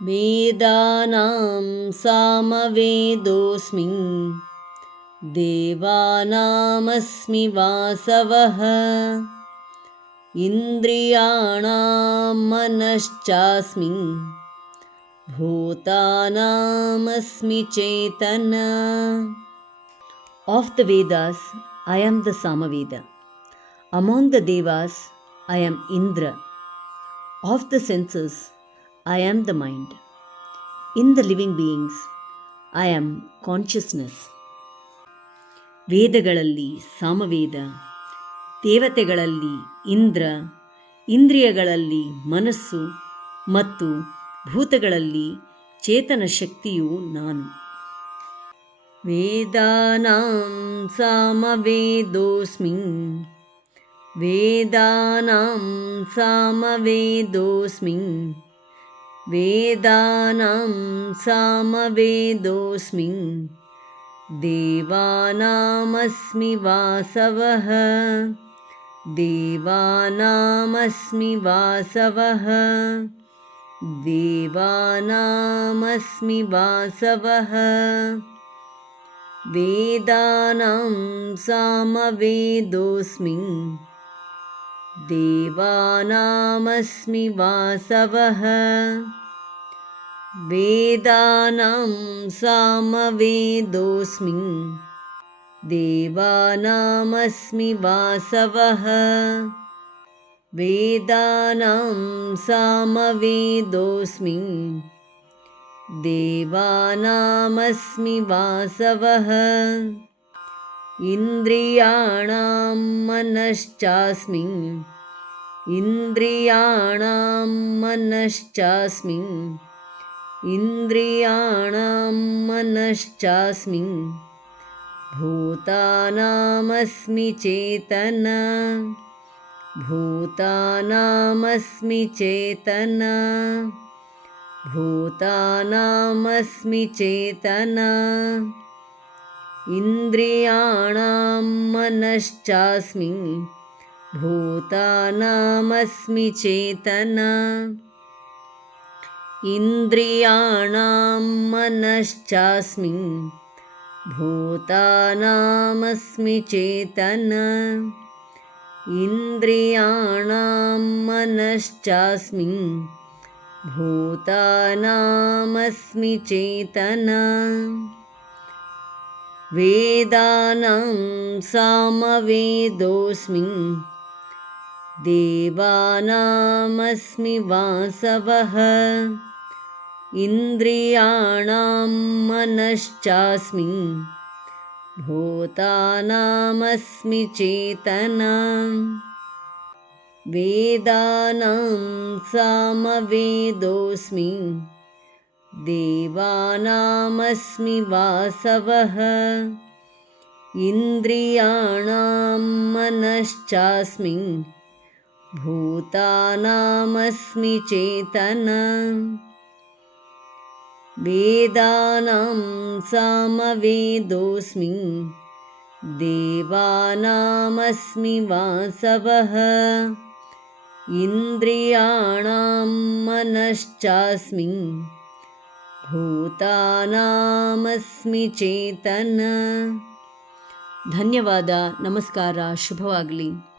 वेदानां सामवेदोऽस्मि देवानामस्मि वासवः इन्द्रियाणां मनश्चास्मि भूतानामस्मि चेतना. Of the Vedas, I am the Samaveda. Among the Devas, I am Indra. Of the senses, I am the mind. In the living beings, I am consciousness. ವೇದಗಳಲ್ಲಿ ಸಾಮವೇದ, ದೇವತೆಗಳಲ್ಲಿ ಇಂದ್ರ, ಇಂದ್ರಿಯಗಳಲ್ಲಿ ಮನಸ್ಸು ಮತ್ತು ಭೂತಗಳಲ್ಲಿ ಚೇತನ ಶಕ್ತಿಯು ನಾನು. ವೇದಾನಾಂ ಸಾಮವೇದೋಸ್ಮಿ ವೇದಾನಾಂ ಸಾಮವೇದೋಸ್ಮಿ ವೇದಾನಾಂ ಸಾಮವೇದೋಸ್ಮಿ ದೇವಾನಾಮಸ್ಮಿ ವಾಸವಃ ದೇವಾನಾಮಸ್ಮಿ ವಾಸವಃ ದೇವಾನಾಮಸ್ಮಿ ವಾಸವಃ. ವೇದಾನಾಂ ಸಾಮವೇದೋಸ್ಮಿ ದೇವಾನಾಮಸ್ಮಿ ವಾಸವಃ ವೇದಾನಾಂ ಸಾಮವೇದೋಸ್ಮಿ ದೇವಾನಾಮಸ್ಮಿ ವಾಸವಃ ವೇದಾನಾಂ ಸಾಮವೇದೋಸ್ಮಿ ದೇವಾನಾಮಸ್ಮಿ ವಾಸವಃ ಇಂದ್ರಿಯಾಣಾಂ ಮನಶ್ಚಾಸ್ಮಿ ಇಂದ್ರಿಯಾಣಾಂ ಮನಶ್ಚಾಸ್ಮಿ ಇಂದ್ರಿಯಾಣಾಂ ಮನಶ್ಚಾಸ್ಮಿ ಭೂತಾನಾಮಸ್ಮಿ ಚೇತನಾ ಭೂತಾನಾಮಸ್ಮಿ ಚೇತನಾ ಭೂತಾನಾಮಸ್ಮಿ ಚೇತನಾ. ಇಂದ್ರಿಯಾಣಾಂ ಮನಶ್ಚಾಸ್ಮಿ ಭೂತಾನಾಮಸ್ಮಿ ಚೇತನಾ ಇಂದ್ರಿಯಾಣಾಂ ಮನಶ್ಚಾಸ್ಮಿ ಭೂತಾನಾಮಸ್ಮಿ ಚೇತನಾ ಇಂದ್ರಿಯಾಣಾಂ ಮನಶ್ಚಾಸ್ಮಿ ಭೂತಾನಾಮಸ್ಮಿ ಚೇತನಾ. ವೇದಾನಾಂ ಸಾಮವೇದೋಸ್ಮಿ ದೇವಾನಾಮಸ್ಮಿ ವಾಸವಃ ಇಂದ್ರಿಯಾಣಾಂ ಮನಶ್ಚಾಸ್ಮಿ ಭೂತಾನಾಮಸ್ಮಿ ಚೇತನಾ. ವೇದಾನಾಂ ಸಾಮವೇದೋಸ್ಮಿ ದೇವಾನಾಮಸ್ಮಿ ವಾಸವಃ ಇಂದ್ರಿಯಾಣಾಂ ಮನಶ್ಚಾಸ್ಮಿ ಭೂತಾನಾಮಸ್ಮಿ ಚೇತನಾ. ವೇದಾನಾಂ ಸಾಮವೇದೋಸ್ಮಿ ದೇವಾನಾಮಸ್ಮಿ ವಾಸವಃ ಇಂದ್ರಿಯಾಣಾಂ ಮನಶ್ಚಾಸ್ಮಿ ಭೂತಾನಾಮಸ್ಮಿ ಚೇತನಾ. ಧನ್ಯವಾದ. ನಮಸ್ಕಾರ. ಶುಭವಾಗಲಿ.